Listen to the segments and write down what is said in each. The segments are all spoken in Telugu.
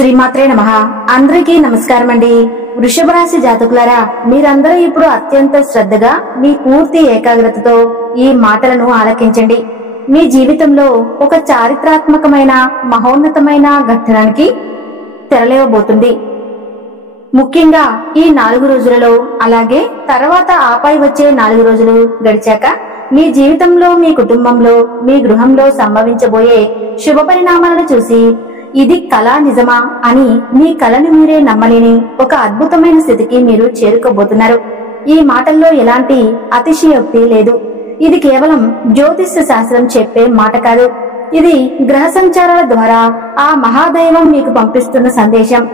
శ్రీమాత్రే నమః. అందరికీ నమస్కారం అండి. వృషభ రాశి జాతకులారా, మీరందరూ ఇప్పుడు అత్యంత శ్రద్ధగా మీ పూర్తి ఏకాగ్రతతో ఈ మాటలను ఆలకించండి. మీ జీవితంలో ఒక చారిత్రాత్మకమైన మహోన్నతమైన ఘట్టనానికి తెరలేవబోతుంది. ముఖ్యంగా ఈ 4 రోజులలో, అలాగే తర్వాత ఆపై వచ్చే 4 రోజులు గడిచాక మీ జీవితంలో, మీ కుటుంబంలో, మీ గృహంలో సంభవించబోయే శుభ పరిణామాలను చూసి ఇది కళ నిజమా అని మీ కళను మీరే నమ్మలేని ఒక అద్భుతమైన స్థితికి మీరు చేరుకోబోతున్నారు. ఈ మాటల్లో ఎలాంటి అతిశయోక్తి లేదు. ఇది కేవలం జ్యోతిష్య శాస్త్రం చెప్పే మాట కాదు. ఇది గ్రహ సంచారాల ద్వారా ఆ మహాదైవం మీకు పంపిస్తున్న సందేశం.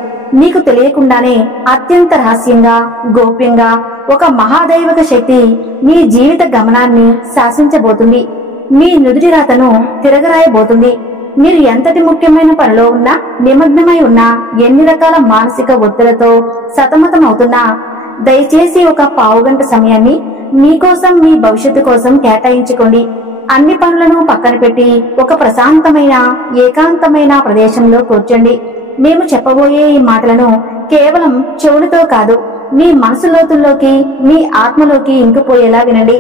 మీకు తెలియకుండానే అత్యంత రహస్యంగా, గోప్యంగా ఒక మహాదైవక శక్తి మీ జీవిత గమనాన్ని శాసించబోతుంది. మీ నుదుటి రాతను తిరగరాయబోతుంది. మీరు ఎంతటి ముఖ్యమైన పనిలో ఉన్నా, నిమగ్నమై ఉన్నా, ఎన్ని రకాల మానసిక ఒత్తిడితో సతమతం అవుతున్నా, దయచేసి ఒక పావుగంట సమయాన్ని మీకోసం, మీ భవిష్యత్తు కోసం కేటాయించుకోండి. అన్ని పనులను పక్కన పెట్టి ఒక ప్రశాంతమైన, ఏకాంతమైన ప్రదేశంలో కూర్చోండి. మేము చెప్పబోయే ఈ మాటలను కేవలం చెవులతో కాదు, మీ మనసు లోతుల్లోకి, మీ ఆత్మలోకి ఇంకిపోయేలా వినండి.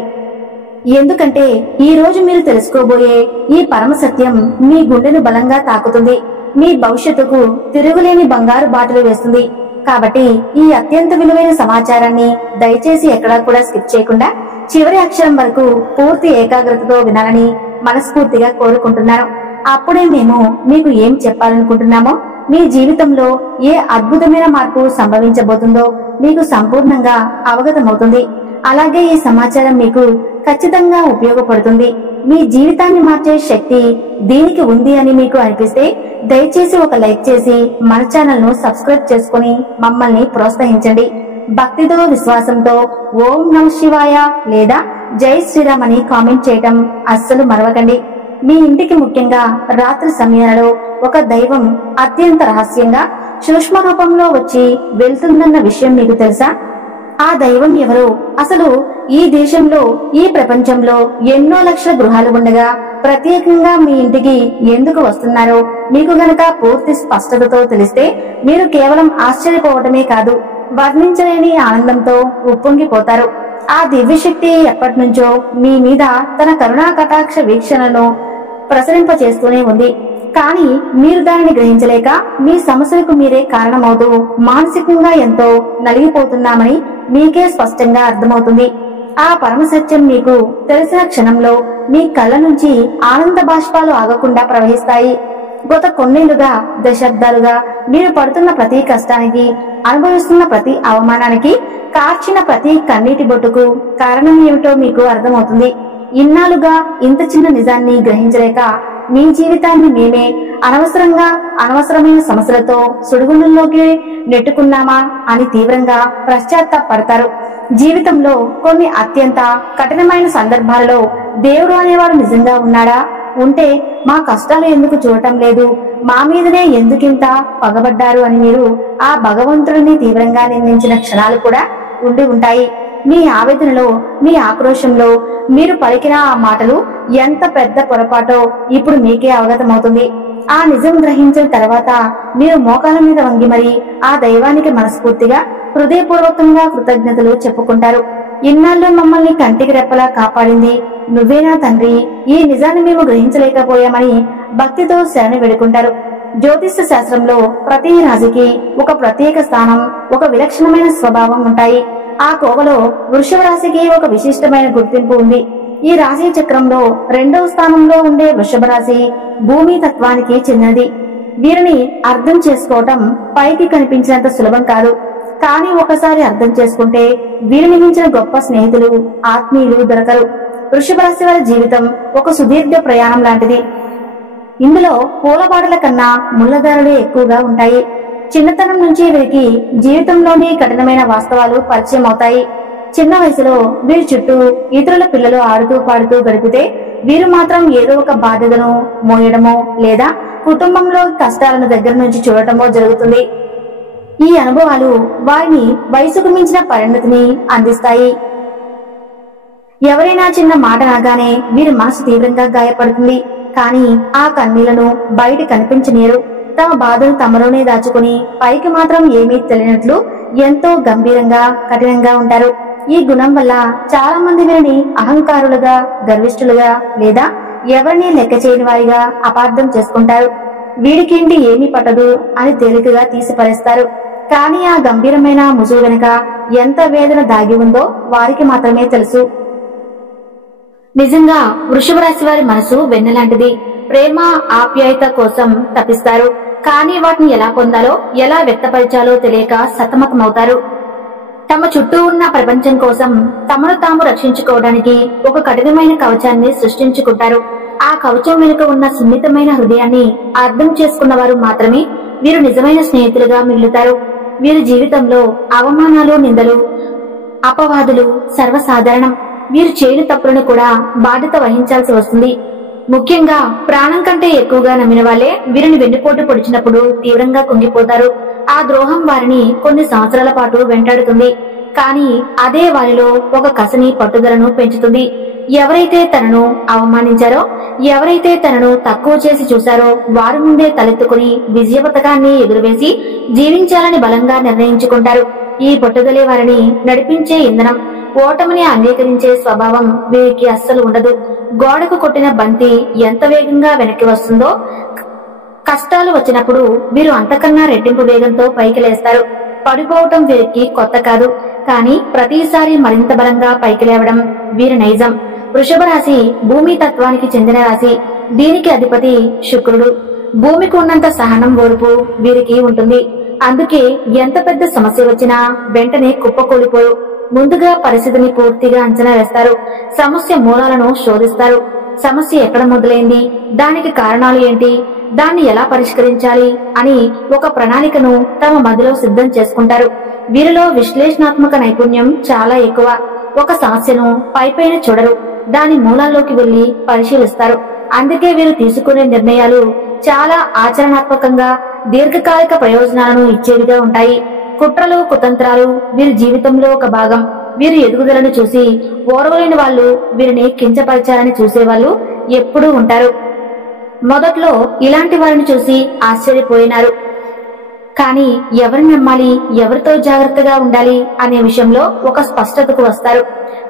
ఎందుకంటే ఈ రోజు మీరు తెలుసుకోబోయే ఈ పరమ సత్యం మీ గుండెను బలంగా తాకుతుంది. మీ భవిష్యత్తుకు తిరుగులేని బంగారు బాటలు వేస్తుంది. కాబట్టి ఈ అత్యంత విలువైన సమాచారాన్ని దయచేసి ఎక్కడా కూడా స్కిప్ చేయకుండా చివరి అక్షరం వరకు పూర్తి ఏకాగ్రతతో వినాలని మనస్ఫూర్తిగా కోరుకుంటున్నాను. అప్పుడే మేము మీకు ఏం చెప్పాలనుకుంటున్నామో, మీ జీవితంలో ఏ అద్భుతమైన మార్పు సంభవించబోతుందో మీకు సంపూర్ణంగా అవగతమవుతుంది. అలాగే ఈ సమాచారం మీకు ఖచ్చితంగా ఉపయోగపడుతుంది. మీ జీవితాన్ని మార్చే శక్తి దీనికి ఉంది అని మీకు అనిపిస్తే దయచేసి ఒక లైక్ చేసి మన ఛానల్ ను సబ్స్క్రైబ్ చేసుకుని మమ్మల్ని ప్రోత్సహించండి. భక్తితో, విశ్వాసంతో ఓం నమః శివాయ లేదా జై శ్రీరామ్ అని కామెంట్ చేయటం అస్సలు మరవకండి. మీ ఇంటికి ముఖ్యంగా రాత్రి సమయాలలో ఒక దైవం అత్యంత రహస్యంగా సూక్ష్మ రూపంలో వచ్చి వెళ్తుందన్న విషయం మీకు తెలుసా? ఆ దైవం ఎవరు? అసలు ఈ దేశంలో, ఈ ప్రపంచంలో ఎన్నో లక్షల గృహాలు ఉండగా ప్రత్యేకంగా మీ ఇంటికి ఎందుకు వస్తున్నారో మీకు గనక పూర్తి స్పష్టతతో తెలిస్తే మీరు కేవలం ఆశ్చర్యపోవటమే కాదు, వర్ణించలేని ఆనందంతో ఉప్పొంగిపోతారు. ఆ దివ్యశక్తి ఎప్పటి నుంచో మీ మీద తన కరుణా కటాక్ష వీక్షణను ప్రసరింపచేస్తూనే ఉంది. కానీ మీరు దానిని గ్రహించలేక మీ సమస్యలకు మీరే కారణమవుతూ మానసికంగా ఎంతో నలిగిపోతున్నామని మీకే స్పష్టంగా అర్థమవుతుంది. ఆ పరమ సత్యం మీకు తెలిసిన క్షణంలో మీ కళ్ళ నుంచి ఆనంద బాష్పాలు ఆగకుండా ప్రవహిస్తాయి. గత కొన్నేళ్లుగా, దశాబ్దాలుగా మీరు పడుతున్న ప్రతి కష్టానికి, అనుభవిస్తున్న ప్రతి అవమానానికి, కార్చిన ప్రతి కన్నీటి బొట్టుకు కారణం ఏమిటో మీకు అర్థమవుతుంది. ఇన్నాళ్లుగా ఇంత చిన్న నిజాన్ని గ్రహించలేక మీ జీవితాన్ని మేమే అనవసరమైన సమస్యలతో సుడిగుండంలోకి నెట్టుకున్నామా అని తీవ్రంగా పశ్చాత్తాపడతారు. జీవితంలో కొన్ని అత్యంత కఠినమైన సందర్భాలలో దేవుడు అనేవాడు నిజంగా ఉన్నాడా? ఉంటే మా కష్టాలు ఎందుకు చూడటం లేదు, మా మీదనే ఎందుకింత పగబడ్డారు అని మీరు ఆ భగవంతుడిని తీవ్రంగా నిందించిన క్షణాలు కూడా ఉండి ఉంటాయి. మీ ఆవేదనలో, మీ ఆక్రోశంలో మీరు పలికిన ఆ మాటలు ఎంత పెద్ద పొరపాటో ఇప్పుడు మీకే అవగతమవుతుంది. ఆ నిజం గ్రహించిన తర్వాత మీరు మోకాల మీద వంగి మరి ఆ దైవానికి మనస్ఫూర్తిగా, హృదయపూర్వకంగా కృతజ్ఞతలు చెప్పుకుంటారు. ఇన్నాళ్ళు మమ్మల్ని కంటికి రెప్పలా కాపాడింది నువ్వేనా తండ్రి, ఈ నిజాన్ని మేము గ్రహించలేకపోయామని భక్తితో శరణి వేడుకుంటారు. జ్యోతిష్య శాస్త్రంలో ప్రతి రాశికి ఒక ప్రత్యేక స్థానం, ఒక విలక్షణమైన స్వభావం ఉంటాయి. ఆ కోవలో వృషభ రాశికి ఒక విశిష్టమైన గుర్తింపు ఉంది. ఈ రాశి చక్రంలో 2వ స్థానంలో ఉండే వృషభ రాశి భూమి తత్వానికి చెందినది. వీరిని అర్థం చేసుకోవటం పైకి కనిపించినంత సులభం కాదు. కానీ ఒకసారి అర్థం చేసుకుంటే వీరిని మించిన గొప్ప స్నేహితులు, ఆత్మీయులు దొరకరు. వృషభ రాశి వారి జీవితం ఒక సుదీర్ఘ ప్రయాణం లాంటిది. ఇందులో పూలబాటల కన్నా ముళ్ళదారులే ఎక్కువగా ఉంటాయి. చిన్నతనం నుంచి వీరికి జీవితంలోని కఠినమైన వాస్తవాలు పరిచయం అవుతాయి. చిన్న వయసులో వీరి చుట్టూ ఇతరుల పిల్లలు ఆడుతూ పాడుతూ గడిపితే వీరు మాత్రం ఏదో ఒక బాధ్యతను మోయడమో లేదా కుటుంబంలో కష్టాలను దగ్గర నుంచి చూడటమో జరుగుతుంది. ఈ అనుభవాలు వారిని వయసుకు మించిన పరిణతిని అందిస్తాయి. ఎవరైనా చిన్న మాట అనగానే వీరి మనసు తీవ్రంగా గాయపడుతుంది. కానీ ఆ కన్నీళ్లను బయట కనిపించనీయరు. తమ బాధను తమలోనే దాచుకుని పైకి మాత్రం ఏమీ తెలియనట్లు ఎంతో గంభీరంగా కఠినంగా ఉంటారు. ఈ గుణం వల్ల చాలా మంది వీరిని అహంకారులుగా, గర్విష్ఠులుగా లేదా ఎవరిని లెక్క చేయని వారిగా అపార్థం చేసుకుంటారు. వీడికేంటి ఏమీ పట్టదు అని తేలికగా తీసిపరేస్తారు. కానీ ఆ గంభీరమైన ముసుగు వెనుక ఎంత వేదన దాగి ఉందో వారికి మాత్రమే తెలుసు. నిజంగా వృషభ రాశి వారి మనసు వెన్నెలాంటిది. ప్రేమ, ఆప్యాయత కోసం తపిస్తారు. కానీ వాటిని ఎలా పొందాలో, ఎలా వ్యక్తపరచాలో తెలియక సతమతమవుతారు. తమ చుట్టూ ఉన్న ప్రపంచం కోసం తమను తాము రక్షించుకోవడానికి ఒక కఠినమైన కవచాన్ని సృష్టించుకుంటారు. ఆ కవచం వెనుక ఉన్న సున్నితమైన హృదయాన్ని అర్థం చేసుకున్న వారు మాత్రమే వీరు నిజమైన స్నేహితులుగా మిగులుతారు. వీరి జీవితంలో అవమానాలు, నిందలు, అపవాదులు సర్వసాధారణం. వీరు చేయని తప్పులను కూడా బాధ్యత వహించాల్సి వస్తుంది. ముఖ్యంగా ప్రాణం కంటే ఎక్కువగా నమ్మిన వాళ్లే వీరిని వెన్నుపోటు పొడిచినప్పుడు తీవ్రంగా కుంగిపోతారు. ఆ ద్రోహం వారిని కొన్ని సంవత్సరాల పాటు వెంటాడుతుంది. కానీ అదే వారిలో ఒక కసిని, పట్టుదలను పెంచుతుంది. ఎవరైతే తనను అవమానించారో, ఎవరైతే తనను తక్కువ చేసి చూశారో వారి ముందే తలెత్తుకుని విజయ పథకాన్ని ఎగురవేసి జీవించాలని బలంగా నిర్ణయించుకుంటారు. ఈ పట్టుదలే వారిని నడిపించే ఇంధనం. ఓటమిని అంగీకరించే స్వభావం వీరికి అస్సలు ఉండదు. గోడకు కొట్టిన బంతి ఎంత వేగంగా వెనక్కి వస్తుందో, కష్టాలు వచ్చినప్పుడు వీరు అంతకన్నా రెట్టింపు వేగంతో పైకి లేస్తారు. పడిపోవటం వీరికి కొత్త కాదు. కానీ ప్రతిసారి మరింత బలంగా పైకి లేవడం వీరి నైజం. వృషభ రాశి భూమి తత్వానికి చెందిన రాశి. దీనికి అధిపతి శుక్రుడు. భూమికి ఉన్నంత సహనం, ఓర్పు వీరికి ఉంటుంది. అందుకే ఎంత పెద్ద సమస్య వచ్చినా వెంటనే కుప్పకూలిపోరు. ముందుగా పరిస్థితిని పూర్తిగా అంచనా వేస్తారు. సమస్య మూలాలను శోధిస్తారు. సమస్య ఎక్కడ మొదలైంది, దానికి కారణాలు ఏంటి, దాన్ని ఎలా పరిష్కరించాలి అని ఒక ప్రణాళికను తమ మదిలో సిద్ధం చేసుకుంటారు. వీరిలో విశ్లేషణాత్మక నైపుణ్యం చాలా ఎక్కువ. ఒక సమస్యను పైపైన చూడరు, దాని మూలాల్లోకి వెళ్లి పరిశీలిస్తారు. అందుకే వీరు తీసుకునే నిర్ణయాలు చాలా ఆచరణాత్మకంగా, దీర్ఘకాలిక ప్రయోజనాలను ఇచ్చేవిగా ఉంటాయి. కుట్రలు, కుతంత్రాలు వీరి జీవితంలో ఒక భాగం. వీరి ఎదుగుదలను చూసి ఓర్వలేని వాళ్ళు వీరిని కించపరచాలని చూసేవాళ్ళు ఎప్పుడూ ఉంటారు. మొదట్లో ఇలాంటి వారిని చూసి ఆశ్చర్యపోయినారు. కానీ ఎవరిని నమ్మాలి, ఎవరితో జాగ్రత్తగా ఉండాలి అనే విషయంలో ఒక స్పష్టతకు వస్తారు.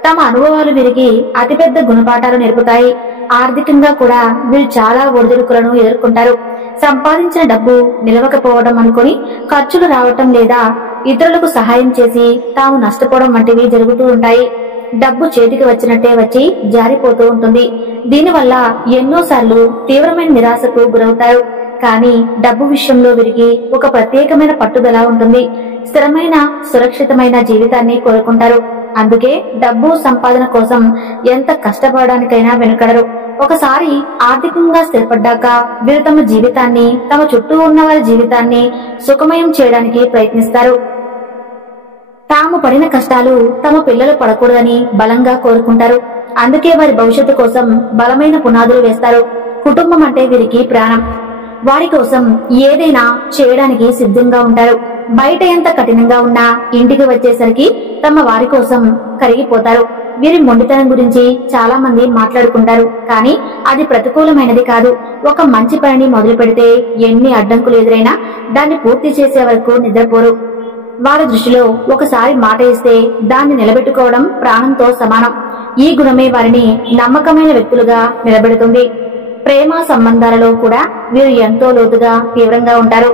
తమ అనుభవాలు వీరికి అతిపెద్ద గుణపాఠాలు నేర్పుతాయి. ఆర్థికంగా కూడా వీరు చాలా ఒడిదుడుకులను ఎదుర్కొంటారు. సంపాదించిన డబ్బు నిలవకపోవడం అనుకుని ఖర్చులు రావటం లేదా ఇతరులకు సహాయం చేసి తాము నష్టపోవడం వంటివి జరుగుతూ ఉంటాయి. డబ్బు చేతికి వచ్చినట్టే వచ్చి జారిపోతూ ఉంటుంది. దీనివల్ల ఎన్నోసార్లు తీవ్రమైన నిరాశకు గురవుతారు. కానీ డబ్బు విషయంలో వీరికి ఒక ప్రత్యేకమైన పట్టుదల ఉంటుంది. స్థిరమైన, సురక్షితమైన జీవితాన్ని కోరుకుంటారు. అందుకే డబ్బు సంపాదన కోసం ఎంత కష్టపడడానికైనా వెనుకడరు. ఒకసారి ఆర్థికంగా స్థిరపడ్డాక వీరు తమ జీవితాన్ని, తమ చుట్టూ ఉన్న వారి జీవితాన్ని సుఖమయం చేయడానికి ప్రయత్నిస్తారు. తాము పడిన కష్టాలు తమ పిల్లలు పడకూడదని బలంగా కోరుకుంటారు. అందుకే వారి భవిష్యత్తు కోసం బలమైన పునాదులు వేస్తారు. కుటుంబం అంటే వీరికి ప్రాణం. వారి కోసం ఏదైనా చేయడానికి సిద్ధంగా ఉంటారు. బయట ఎంత కఠినంగా ఉన్నా ఇంటికి వచ్చేసరికి తమ వారి కోసం కరిగిపోతారు. వీరి మొండితనం గురించి చాలా మంది మాట్లాడుకుంటారు. కానీ అది ప్రతికూలమైనది కాదు. ఒక మంచి పనిని మొదలు పెడితే ఎన్ని అడ్డంకులు ఎదురైనా దాన్ని పూర్తి చేసే వరకు నిద్రపోరు. వారి దృష్టిలో ఒకసారి మాట ఇస్తే దాన్ని నిలబెట్టుకోవడం ప్రాణంతో సమానం. ఈ గుణమే వారిని నమ్మకమైన వ్యక్తులుగా నిలబెడుతుంది. ప్రేమ సంబంధాలలో కూడా వీరు ఎంతో లోతుగా, తీవ్రంగా ఉంటారు.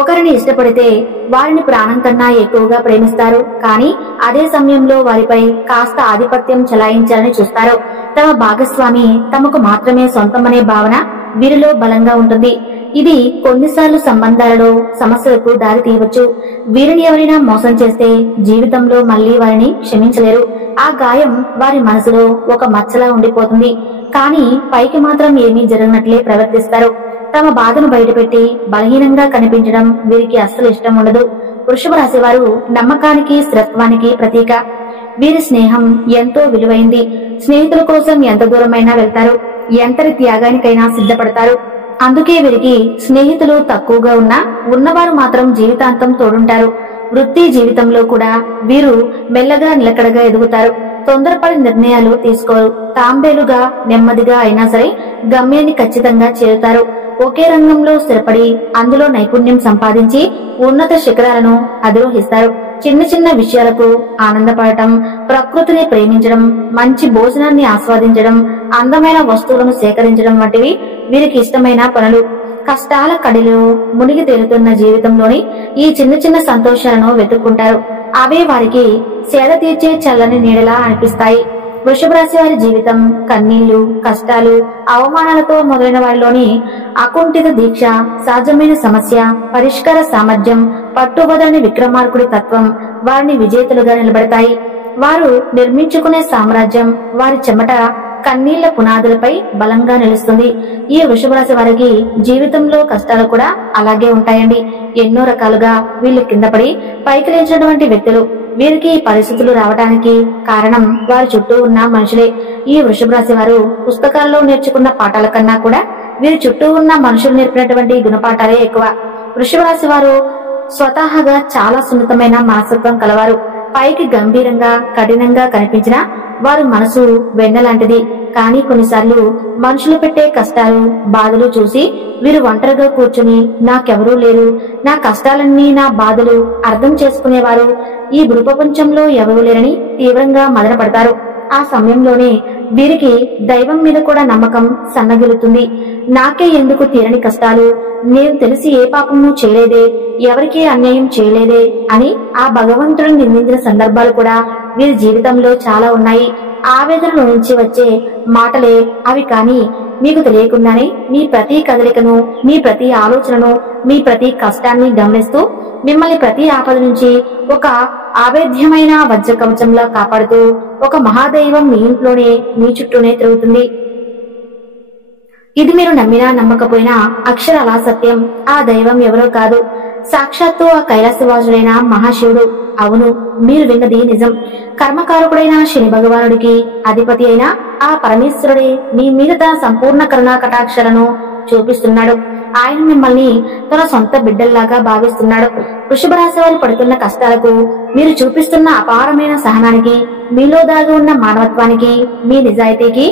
ఒకరిని ఇష్టపడితే వారిని ప్రాణం కన్నా ఎక్కువగా ప్రేమిస్తారు. కానీ అదే సమయంలో వారిపై కాస్త ఆధిపత్యం చెలాయించాలని చూస్తారు. తమ భాగస్వామి తమకు మాత్రమే సొంతమనే భావన వీరిలో బలంగా ఉంటుంది. ఇది కొన్నిసార్లు సంబంధాలలో సమస్యలకు దారి తీయవచ్చు. వీరిని ఎవరైనా మోసం చేస్తే జీవితంలో మళ్లీ వారిని క్షమించలేరు. ఆ గాయం వారి మనసులో ఒక మచ్చలా ఉండిపోతుంది. కానీ పైకి మాత్రం ఏమీ జరగనట్లే ప్రవర్తిస్తారు. తమ బాధను బయటపెట్టి బలహీనంగా కనిపించడం వీరికి అస్సలు ఇష్టం ఉండదు. వృషభ రాశి వారు నమ్మకానికి, స్థిరత్వానికి ప్రతీక. వీరి స్నేహం ఎంతో విలువైంది. స్నేహితుల కోసం ఎంత దూరమైనా వెళ్తారు. ఎంతటి త్యాగానికైనా సిద్ధపడతారు. అందుకే వీరికి స్నేహితులు తక్కువగా ఉన్నా ఉన్నవారు మాత్రం జీవితాంతం తోడుంటారు. వృత్తి జీవితంలో కూడా వీరు మెల్లగా, నిలకడగా ఎదుగుతారు. తొందరపడి నిర్ణయాలు తీసుకోరు. తాంబేలుగా, నెమ్మదిగా అయినా సరే గమ్యాన్ని ఖచ్చితంగా చేరుతారు. ఒకే రంగంలో స్థిరపడి అందులో నైపుణ్యం సంపాదించి ఉన్నత శిఖరాలను అధిరోహిస్తారు. చిన్న చిన్న విషయాలకు ఆనందపడటం, ప్రకృతిని ప్రేమించడం, మంచి భోజనాన్ని ఆస్వాదించడం, అందమైన వస్తువులను సేకరించడం వంటివి వీరికి ఇష్టమైన పనులు. కష్టాల కడిలో మునిగి తేలుతున్న జీవితంలోని ఈ చిన్న చిన్న సంతోషాలను వెతుక్కుంటారు. అవే వారికి సేద తీర్చే చల్లని నీడలా అనిపిస్తాయి. వృషభ రాశి వారి జీవితం కన్నీళ్లు, కష్టాలు, అవమానాలతో మొదలైన వారిలోని అకుంఠిత దీక్ష, సహజమైన సమస్య పరిష్కార సామర్థ్యం, పట్టుబదని విక్రమార్కుడి తత్వం వారిని విజేతలుగా నిలబెడతాయి. వారు నిర్మించుకునే సామ్రాజ్యం వారి చెమట కన్నీళ్ల పునాదులపై బలంగా నిలుస్తుంది. ఈ వృషభ రాశి వారికి జీవితంలో కష్టాలు కూడా అలాగే ఉంటాయండి. ఎన్నో రకాలుగా వీళ్ళు కింద పడి పైకి లేచినటువంటి వ్యక్తులు. వీరికి ఈ పరిస్థితులు రావడానికి కారణం వారి చుట్టూ ఉన్న మనుషులే. ఈ వృషభ రాశి వారు పుస్తకాల్లో నేర్చుకున్న పాఠాల కన్నా కూడా వీరి చుట్టూ ఉన్న మనుషులు నేర్పినటువంటి గుణపాఠాలే ఎక్కువ. వృషభ రాశి వారు స్వతహాగా చాలా సున్నితమైన మనస్తత్వం కలవారు. పైకి గంభీరంగా కఠినంగా కనిపించిన వారు మనసు వెన్నలాంటిది. కానీ కొన్నిసార్లు మనుషులు పెట్టే కష్టాలు, బాధలు చూసి వీరు ఒంటరిగా కూర్చుని నాకెవరూ లేరు, నా కష్టాలన్నీ, నా బాధలు అర్థం చేసుకునేవారు ఈ భూప్రపంచంలో ఎవరూ లేరని తీవ్రంగా మదనపడతారు. ఆ సమయంలోనే వీరికి దైవం మీద కూడా నమ్మకం సన్నగిలుతుంది. నాకే ఎందుకు తీరని కష్టాలు, నేను తెలిసి ఏ పాపము చేయలేదే, ఎవరికీ అన్యాయం చేయలేదే అని ఆ భగవంతుడిని నిందించిన సందర్భాలు కూడా వీరి జీవితంలో చాలా ఉన్నాయి. ఆవేదన నుంచి వచ్చే మాటలే అవి. కానీ మీకు తెలియకుండానే మీ ప్రతి కదలికను, మీ ప్రతి ఆలోచనను, మీ ప్రతి కష్టాన్ని గమనిస్తూ మిమ్మల్ని ప్రతి ఆపద నుంచి ఒక ఆవేద్యమైన వజ్ర కవచంలా కాపాడుతూ ఒక మహాదైవం మీ ఇంట్లోనే, మీ చుట్టూనే తిరుగుతుంది. ఇది మీరు నమ్మినా నమ్మకపోయినా అక్షరాల సత్యం. ఆ దైవం ఎవరో కాదు, సాక్షాత్తు ఆ కైలాసవాసుడైన మహాశివుడు. అవును, మీరు విన్నది నిజం. కర్మకారకుడైన శని భగవానుడికి అధిపతి అయిన ఆ పరమేశ్వరుడే మీ మీద తన సంపూర్ణ కరుణా కటాక్షలను చూపిస్తున్నాడు. ఆయన మిమ్మల్ని తన సొంత బిడ్డల్లాగా భావిస్తున్నాడు. వృషభ రాశి వారు పడుతున్న కష్టాలకు, మీరు చూపిస్తున్న అపారమైన సహనానికి, మీలో దాగి ఉన్న మానవత్వానికి, మీ నిజాయితీకి,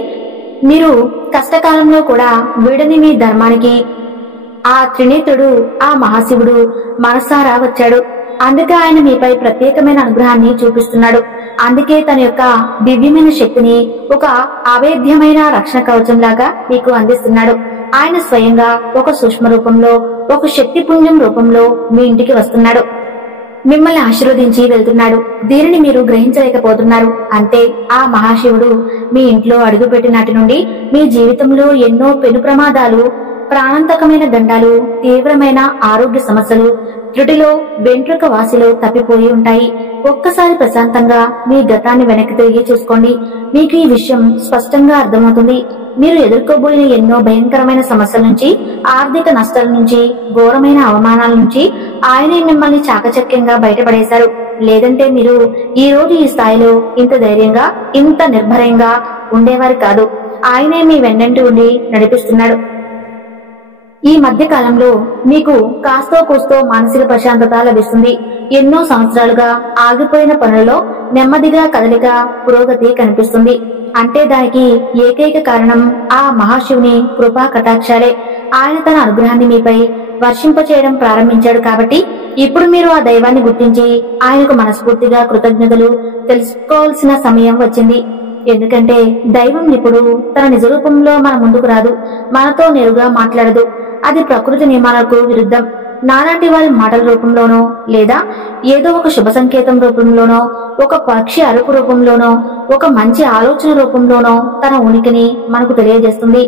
మీరు కష్టకాలంలో కూడా వీడని మీ ధర్మానికి ఆ త్రినేత్రుడు, ఆ మహాశివుడు మనసారా వచ్చాడు. అందుకే ఆయన మీపై ప్రత్యేకమైన అనుగ్రహాన్ని చూపిస్తున్నాడు. అందుకే తన యొక్క దివ్యమైన శక్తిని ఒక అవేద్యమైన రక్షణ కవచంలాగా మీకు అందిస్తున్నాడు. ఆయన స్వయంగా ఒక సూక్ష్మ రూపంలో, ఒక శక్తి పుణ్యం రూపంలో మీ ఇంటికి వస్తున్నాడు. మిమ్మల్ని ఆశీర్వదించి వెళ్తున్నాడు. దీనిని మీరు గ్రహించలేకపోతున్నారు. అంతే, ఆ మహాశివుడు మీ ఇంట్లో అడుగుపెట్టిన నాటి నుండి మీ జీవితంలో ఎన్నో పెను ప్రమాదాలు, ప్రాణాంతకమైన గండాలు, తీవ్రమైన ఆరోగ్య సమస్యలు, త్రుటిలో వెంట్రుక వాసిలో తప్పిపోయి ఉంటాయి. ఒక్కసారి ప్రశాంతంగా మీ గతాన్ని వెనక్కి తిరిగి చూసుకోండి. మీకు ఈ విషయం స్పష్టంగా అర్థమవుతుంది. మీరు ఎదుర్కోబోయిన ఎన్నో భయంకరమైన సమస్యల నుంచి, ఆర్థిక నష్టాల నుంచి, ఘోరమైన అవమానాల నుంచి ఆయనే మిమ్మల్ని చాకచక్యంగా బయటపడేశారు. లేదంటే మీరు ఈ రోజు ఈ స్థాయిలో ఇంత ధైర్యంగా, ఇంత నిర్భయంగా ఉండేవారు కాదు. ఆయనే మీ వెన్నంటి ఉండి నడిపిస్తున్నాడు. ఈ మధ్య కాలంలో మీకు కాస్తో కూస్తో మానసిక ప్రశాంతత లభిస్తుంది. ఎన్నో సంవత్సరాలుగా ఆగిపోయిన పనులలో నెమ్మదిగా కదలిక, పురోగతి కనిపిస్తుంది. అంటే దానికి ఏకైక కారణం ఆ మహాశివుని కృపా కటాక్షాలే. ఆయన తన అనుగ్రహాన్ని మీపై వర్షింపచేయడం ప్రారంభించాడు. కాబట్టి ఇప్పుడు మీరు ఆ దైవాన్ని గుర్తించి ఆయనకు మనస్ఫూర్తిగా కృతజ్ఞతలు తెలుసుకోవాల్సిన సమయం వచ్చింది. ఎందుకంటే దైవం ఇప్పుడు తన నిజ రూపంలో మన ముందుకు రాదు, మనతో నేరుగా మాట్లాడదు. అది ప్రకృతి నియమాలకు విరుద్ధం. నాలాంటి వారి మాటల రూపంలోనో, లేదా ఏదో ఒక శుభ సంకేతం రూపంలోనో, ఒక పక్షి అరుపు రూపంలోనో, ఒక మంచి ఆలోచన రూపంలోనో తన ఉనికిని మనకు తెలియజేస్తుంది.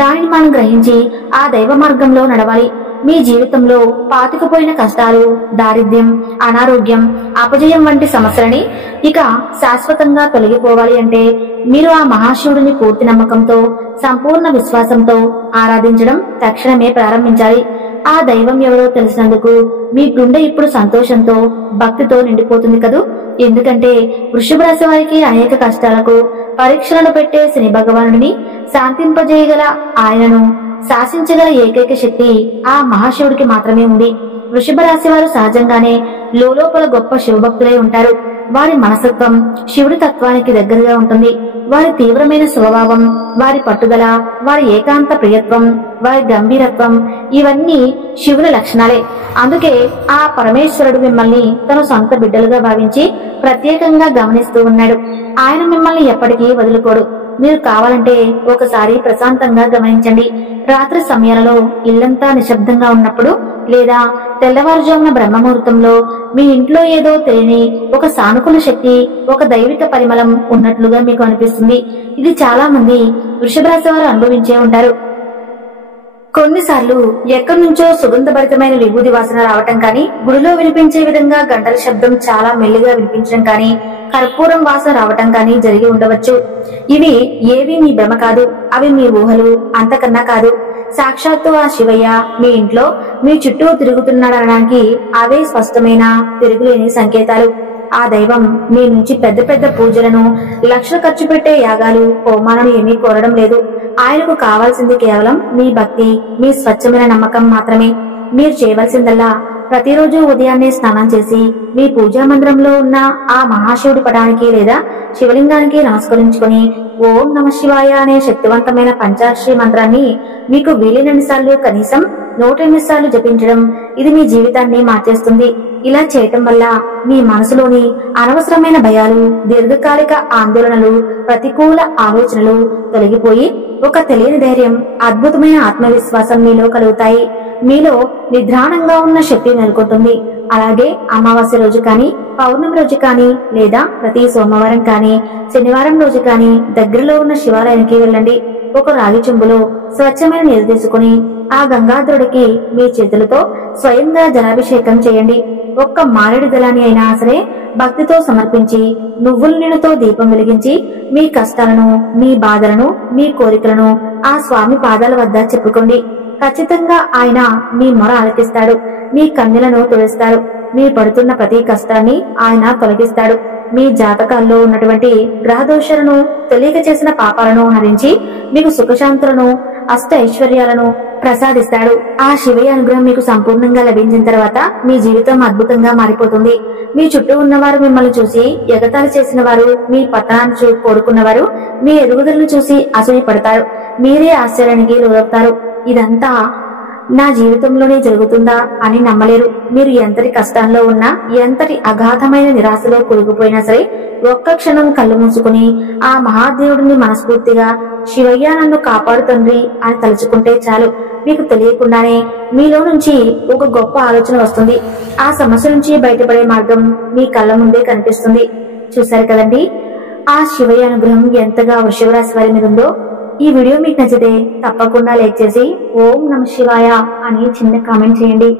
దానిని మనం గ్రహించి ఆ దైవ మార్గంలో నడవాలి. మీ జీవితంలో పాతుకుపోయిన కష్టాలు, దారిద్ర్యం, అనారోగ్యం, అపజయం వంటి సమస్యలని ఇక శాశ్వతంగా తొలగిపోవాలి అంటే మీరు ఆ మహాశివుడిని పూర్తి నమ్మకంతో, సంపూర్ణ విశ్వాసంతో ఆరాధించడం తక్షణమే ప్రారంభించాలి. ఆ దైవం ఎవరో తెలిసినందుకు మీ గుండె ఇప్పుడు సంతోషంతో, భక్తితో నిండిపోతుంది కదూ. ఎందుకంటే వృషభ రాశి వారికి అనేక కష్టాలకు పరీక్షలను పెట్టే శని భగవానుడిని శాంతింపజేయగల, ఆయనను శాసించగల ఏకైక శక్తి ఆ మహాశివుడికి మాత్రమే ఉంది. వృషభ రాశి వారు సహజంగానే లోలోపల గొప్ప శివభక్తులై ఉంటారు. వారి మనస్తత్వం శివుడి తత్వానికి దగ్గరగా ఉంటుంది. వారి తీవ్రమైన స్వభావం, వారి పట్టుదల, వారి ఏకాంత ప్రియత్వం, వారి గంభీరత్వం ఇవన్నీ శివుని లక్షణాలే. అందుకే ఆ పరమేశ్వరుడు మిమ్మల్ని తన సొంత బిడ్డలుగా భావించి ప్రత్యేకంగా గమనిస్తూ ఉన్నాడు. ఆయన మిమ్మల్ని ఎప్పటికీ వదులుకోడు. మీరు కావాలంటే ఒకసారి ప్రశాంతంగా గమనించండి. రాత్రి సమయాలలో ఇల్లంతా నిశ్శబ్దంగా ఉన్నప్పుడు లేదా తెల్లవారుజామున బ్రహ్మముహూర్తంలో మీ ఇంట్లో ఏదో తెలియని ఒక సానుకూల శక్తి, ఒక దైవిక పరిమళం ఉన్నట్లుగా మీకు అనిపిస్తుంది. ఇది చాలా మంది వృషభ రాశి వారు అనుభవించే ఉంటారు. కొన్నిసార్లు ఎక్కడి నుంచో సుగంధభరితమైన విభూది వాసన రావటం కానీ, గుడిలో వినిపించే విధంగా గంటల శబ్దం చాలా మెల్లిగా వినిపించడం కానీ, కర్పూరం వాసన రావటం కానీ జరిగి ఉండవచ్చు. ఇవి ఏవి మీ భ్రమ కాదు, అవి మీ ఊహలు, అంతకన్నా కాదు. సాక్షాత్తు ఆ శివయ్య మీ ఇంట్లో మీ చుట్టూ తిరుగుతున్నాడనడానికి అవే స్పష్టమైన తిరుగులేని సంకేతాలు. ఆ దైవం మీ నుంచి పెద్ద పెద్ద పూజలను, లక్షలు ఖర్చు పెట్టే యాగాలు, హోమాలను ఏమీ కోరడం లేదు. ఆయనకు కావాల్సింది కేవలం మీ భక్తి, మీ స్వచ్ఛమైన నమ్మకం మాత్రమే. మీరు చేయవలసిందల్లా ప్రతిరోజు ఉదయాన్నే స్నానం చేసి మీ పూజా మందిరంలో ఉన్న ఆ మహాశివుడి పటానికి లేదా శివలింగానికి నమస్కరించుకుని ఓం నమ శివాయ అనే శక్తివంతమైన పంచాక్షరి మంత్రాన్ని మీకు వీలైనన్ని సార్లు కనీసం 108 సార్లు జపించడం ఇది మీ జీవితాన్ని మార్చేస్తుంది. ఇలా చేయటం వల్ల మీ మనసులోని అనవసరమైన భయాలు, దీర్ఘకాలిక ఆందోళనలు, ప్రతికూల ఆలోచనలు తొలగిపోయి ఒక తెలియని ధైర్యం, అద్భుతమైన ఆత్మవిశ్వాసం మీలో కలుగుతాయి. మీలో నిద్రాణంగా ఉన్న శక్తి నెలకొంటుంది. అలాగే అమావాస్య రోజు కానీ, పౌర్ణమి రోజు కానీ, లేదా ప్రతి సోమవారం కానీ, శనివారం రోజు కానీ దగ్గరలో ఉన్న శివాలయానికి వెళ్ళండి. ఒక రాగి చెంబులో స్వచ్ఛమైన నీరు తీసుకుని ఆ గంగాధరుడికి మీ చేతులతో స్వయంగా జలాభిషేకం చేయండి. ఒక్క మారేడు దళాన్ని అయినా సరే భక్తితో సమర్పించి నువ్వుల నీళ్లతో దీపం వెలిగించి మీ కష్టాలను, మీ బాధలను, మీ కోరికలను ఆ స్వామి పాదాల వద్ద చెప్పుకోండి. ఖచ్చితంగా ఆయన మీ మొర ఆలకిస్తాడు. మీ కన్నెలను తుడిస్తాడు. మీ పడుతున్న ప్రతి కష్టాన్ని ఆయన తొలగిస్తాడు. మీ జాతకాల్లో ఉన్నటువంటి గ్రహ దోషాలను, తెలియక చేసిన పాపాలను హరించి మీకు సుఖశాంతులను, అష్ట ఐశ్వర్యాలను ప్రసాదిస్తాడు. ఆ శివయ్య అనుగ్రహం మీకు సంపూర్ణంగా లభించిన తర్వాత మీ జీవితం అద్భుతంగా మారిపోతుంది. మీ చుట్టూ ఉన్నవారు మిమ్మల్ని చూసి ఎగతాళి చేసిన వారు, మీ పతనాన్ని కోరుకున్నవారు మీ ఎదుగుదలను చూసి అసూయపడతారు. మీరే ఆశ్చర్యానికి లోనవుతారు. ఇదంతా నా జీవితంలోనే జరుగుతుందా అని నమ్మలేరు. మీరు ఎంతటి కష్టంలో ఉన్నా, ఎంతటి అగాధమైన నిరాశలో కొలుగుపోయినా సరే ఒక్క క్షణం కళ్ళు మూసుకుని ఆ మహాదేవుడిని మనస్ఫూర్తిగా శివయ్య నన్ను కాపాడు తండ్రి అని తలుచుకుంటే చాలు. మీకు తెలియకుండానే మీలో నుంచి ఒక గొప్ప ఆలోచన వస్తుంది. ఆ సమస్య నుంచి బయటపడే మార్గం మీ కళ్ళ ముందే కనిపిస్తుంది. చూశారు కదండి ఆ శివయ్య అనుగ్రహం ఎంతగా వృషభ రాశి వారి మీద ఉందో. ఈ వీడియో మీకు నచ్చితే తప్పకుండా లైక్ చేసి ఓం నమ శివాయ అని చిన్న కామెంట్ చేయండి.